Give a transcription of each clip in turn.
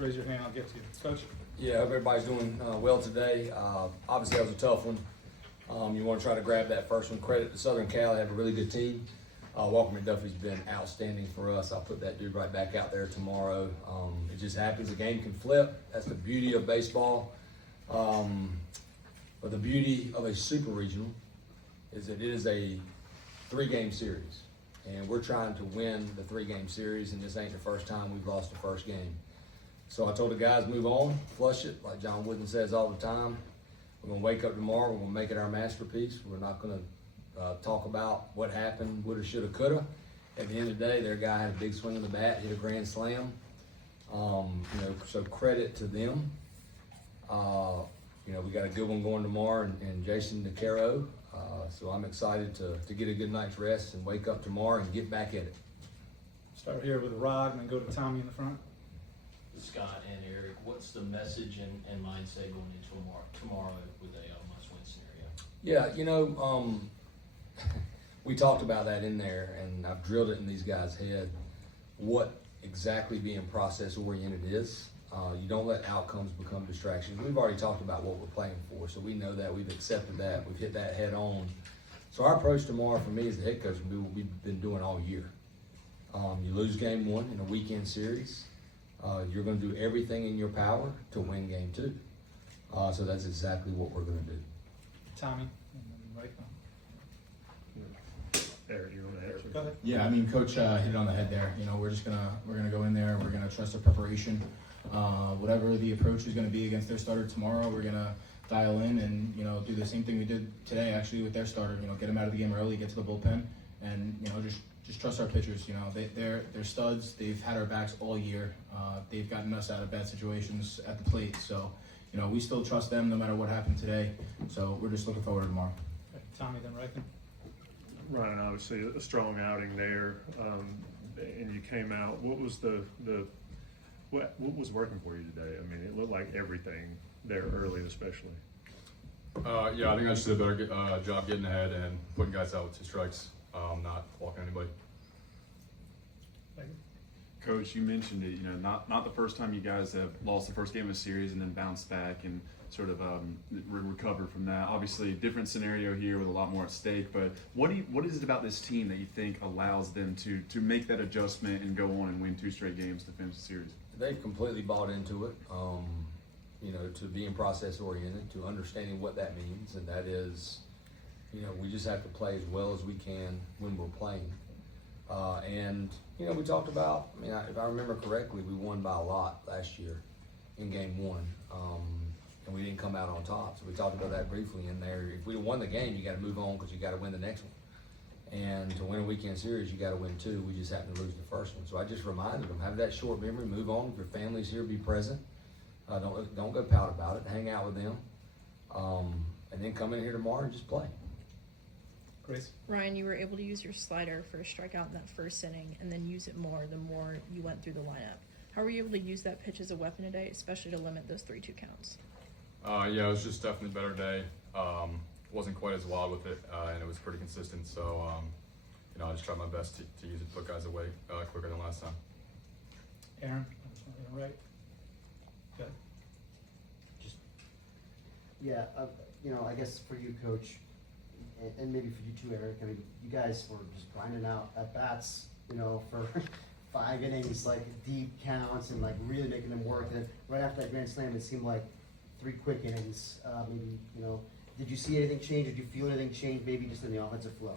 just raise your hand, I'll get to you. Coach? Yeah, hope everybody's doing well today. Obviously, that was a tough one. You want to try to grab that first one. Credit to Southern Cal, they have a really good team. Walker McDuffie's been outstanding for us. I'll put that dude right back out there tomorrow. It just happens, the game can flip. That's the beauty of baseball. But the beauty of a super regional is that it is a 3-game series. And we're trying to win the 3-game series, and this ain't the first time we've lost the first game. So I told the guys, move on, flush it, like John Wooden says all the time. We're gonna wake up tomorrow, we're gonna make it our masterpiece. We're not gonna talk about what happened, woulda, shoulda, coulda. At the end of the day, their guy had a big swing of the bat, hit a grand slam. So credit to them. We got a good one going tomorrow, and Jason DeCaro. So I'm excited to get a good night's rest and wake up tomorrow and get back at it. Start here with Rod and then go to Tommy in the front. Scott and Eric, what's the message and mindset going into tomorrow with a must-win scenario? Yeah, we talked about that in there, and I've drilled it in these guys' head, what exactly being process-oriented is. You don't let outcomes become distractions. We've already talked about what we're playing for, so we know that, we've accepted that, we've hit that head on. So our approach tomorrow for me as the head coach will be what we've been doing all year. You lose game 1 in a weekend series, you're going to do everything in your power to win game 2. So that's exactly what we're going to do. Tommy, and then right now. Eric, you want to answer? Go ahead. Yeah, I mean, Coach hit it on the head there. We're gonna go in there. We're gonna trust our preparation. Whatever the approach is gonna be against their starter tomorrow, we're gonna dial in and do the same thing we did today actually with their starter. Get them out of the game early, get to the bullpen, and just trust our pitchers. They're studs. They've had our backs all year. They've gotten us out of bad situations at the plate. So we still trust them no matter what happened today. So we're just looking forward to tomorrow. Okay, Tommy, then Riken. Ryan, obviously a strong outing there, and you came out. What was what was working for you today? I mean, it looked like everything there early, especially. Yeah, I think I just did a better job getting ahead and putting guys out with 2 strikes, not walking anybody. Coach, you mentioned it. Not the first time you guys have lost the first game of the series and then bounced back and sort of recovered from that. Obviously, a different scenario here with a lot more at stake. But what is it about this team that you think allows them to make that adjustment and go on and win 2 straight games to finish the series? They've completely bought into it. To being process oriented, to understanding what that means, and that is, we just have to play as well as we can when we're playing. We talked about, if I remember correctly, we won by a lot last year in game 1, and we didn't come out on top. So we talked about that briefly in there. If we won the game, you got to move on because you got to win the next one. And to win a weekend series, you got to win 2. We just happened to lose the first one. So I just reminded them, have that short memory, move on. If your family's here, be present. Don't go pout about it. Hang out with them, and then come in here tomorrow and just play. Grace. Ryan, you were able to use your slider for a strikeout in that first inning and then use it more the more you went through the lineup. How were you able to use that pitch as a weapon today, especially to limit those 3-2 counts? Yeah, it was just definitely a better day. Wasn't quite as wild with it, and it was pretty consistent. So, I just tried my best to use it, put guys away quicker than last time. Aaron, right. Go ahead. I guess for you, Coach, and maybe for you too, Eric. I mean, you guys were just grinding out at bats, for 5 innings, like deep counts, and like really making them work. And right after that grand slam, it seemed like 3 quick innings. Did you see anything change? Did you feel anything change? Maybe just in the offensive flow.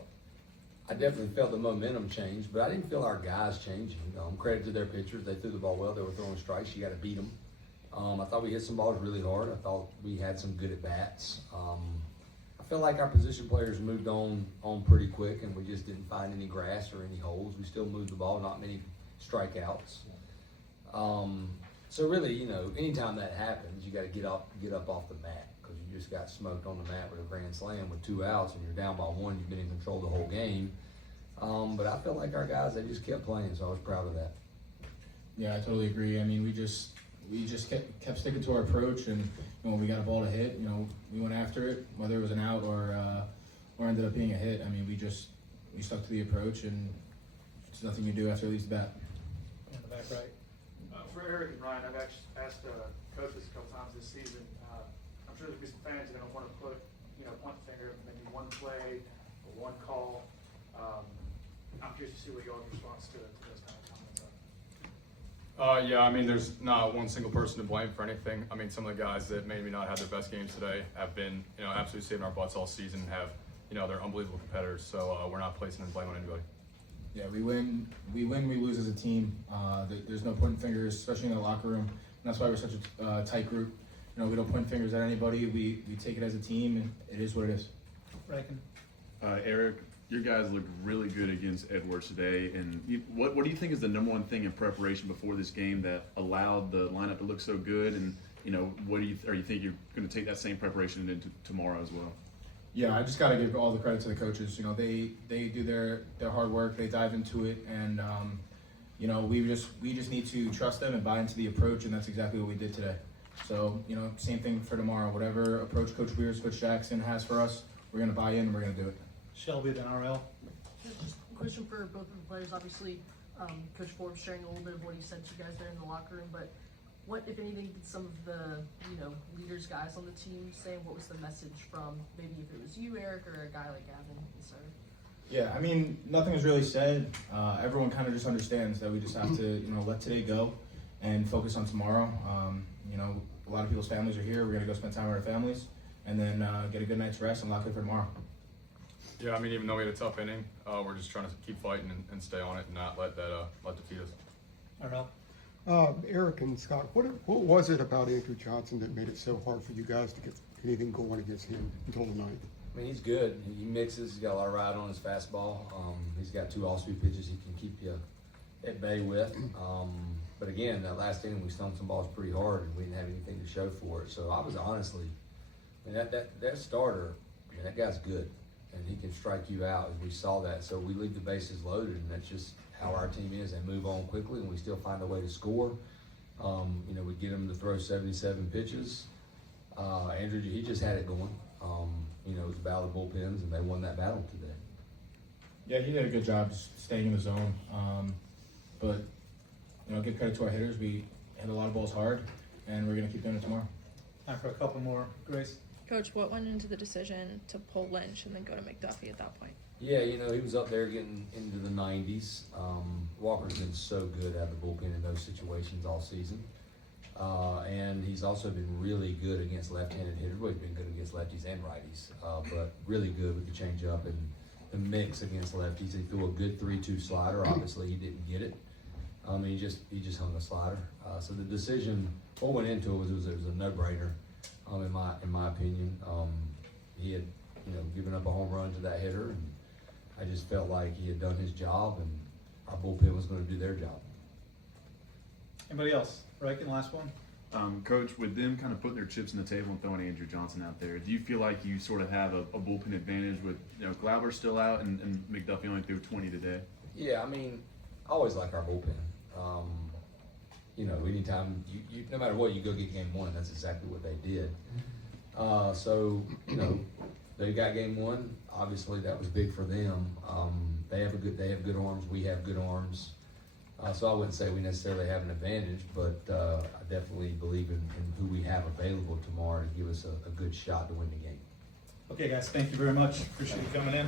I definitely felt the momentum change, but I didn't feel our guys changing. Credit to their pitchers. They threw the ball well. They were throwing strikes. You got to beat them. I thought we hit some balls really hard. I thought we had some good at-bats. I feel like our position players moved on pretty quick, and we just didn't find any grass or any holes. We still moved the ball, not many strikeouts. So really, anytime that happens, you got to get up off the mat, because you just got smoked on the mat with a grand slam with 2 outs, and you're down by 1. You've been in control the whole game. But I felt like our guys, they just kept playing, so I was proud of that. Yeah, I totally agree. I mean, we just kept sticking to our approach, and when we got a ball to hit, we went after it, whether it was an out or ended up being a hit. I mean, we stuck to the approach, and there's nothing you do after it leaves the bat. In the back right. For For Eric and Ryan, I've actually asked coaches a couple times this season. I'm sure there'll be some fans that are going to want to put, point the finger, maybe one play or one call. I'm curious to see what y'all's response to those kind of comments are. Yeah, I mean, there's not one single person to blame for anything. I mean, some of the guys that maybe not had their best games today have been, absolutely saving our butts all season and have, they're unbelievable competitors. So we're not placing any blame on anybody. Yeah, we win, we lose as a team. There's no pointing fingers, especially in the locker room. And that's why we're such a tight group. We don't point fingers at anybody. We take it as a team, and it is what it is. Reckon. Eric, your guys looked really good against Edwards today. And what do you think is the number one thing in preparation before this game that allowed the lineup to look so good? And what do you think you're going to take that same preparation into tomorrow as well? Yeah, I just got to give all the credit to the coaches. They do their hard work. They dive into it, and we just need to trust them and buy into the approach, and that's exactly what we did today. So same thing for tomorrow. Whatever approach Coach Weers, Coach Jackson has for us, we're going to buy in and we're going to do it. Shelby, then RL. Just a question for both of the players. Obviously, Coach Forbes sharing a little bit of what he said to you guys there in the locker room, but what, if anything, did some of the leaders, guys on the team say? What was the message from maybe if it was you, Eric, or a guy like Gavin? Yeah, I mean, nothing was really said. Everyone kind of just understands that we just have to, let today go and focus on tomorrow. A lot of people's families are here. We're going to go spend time with our families and then get a good night's rest and lock in for tomorrow. Yeah, I mean, even though we had a tough inning, we're just trying to keep fighting and stay on it and not let that defeat us. RL. Eric and Scott, what was it about Andrew Johnson that made it so hard for you guys to get anything going against him until the ninth? I mean, he's good. He mixes. He's got a lot of ride on his fastball. He's got 2 off-speed pitches he can keep you at bay with. But again, that last inning we stumped some balls pretty hard and we didn't have anything to show for it. So I was honestly, that starter, that guy's good and he can strike you out. And we saw that. So we leave the bases loaded, and that's just how our team is. They move on quickly and we still find a way to score. We get him to throw 77 pitches. Andrew, he just had it going. It was a battle of bullpens, and they won that battle today. Yeah, he did a good job just staying in the zone. But give credit to our hitters. We hit a lot of balls hard, and we're going to keep doing it tomorrow. Time for a couple more. Grace. Coach, what went into the decision to pull Lynch and then go to McDuffie at that point? Yeah, he was up there getting into the 90s. Walker's been so good out of the bullpen in those situations all season. And he's also been really good against left-handed hitters. Well, he's been good against lefties and righties, but really good with the changeup and the mix against lefties. He threw a good 3-2 slider. Obviously, he didn't get it. He just hung the slider. So the decision, what went into it was a no-brainer, in my opinion. He had given up a home run to that hitter, and I just felt like he had done his job, and our bullpen was going to do their job. Anybody else? Reckon, last one. Coach, with them kind of putting their chips on the table and throwing Andrew Johnson out there, do you feel like you sort of have a bullpen advantage with Glauber still out and McDuffie only threw 20 today? Yeah, I mean, I always like our bullpen. Anytime you no matter what, you go get game 1. That's exactly what they did. They got game 1. Obviously, that was big for them. They have good arms. We have good arms. So I wouldn't say we necessarily have an advantage, but I definitely believe in who we have available tomorrow to give us a good shot to win the game. Okay, guys, thank you very much. Appreciate you coming in.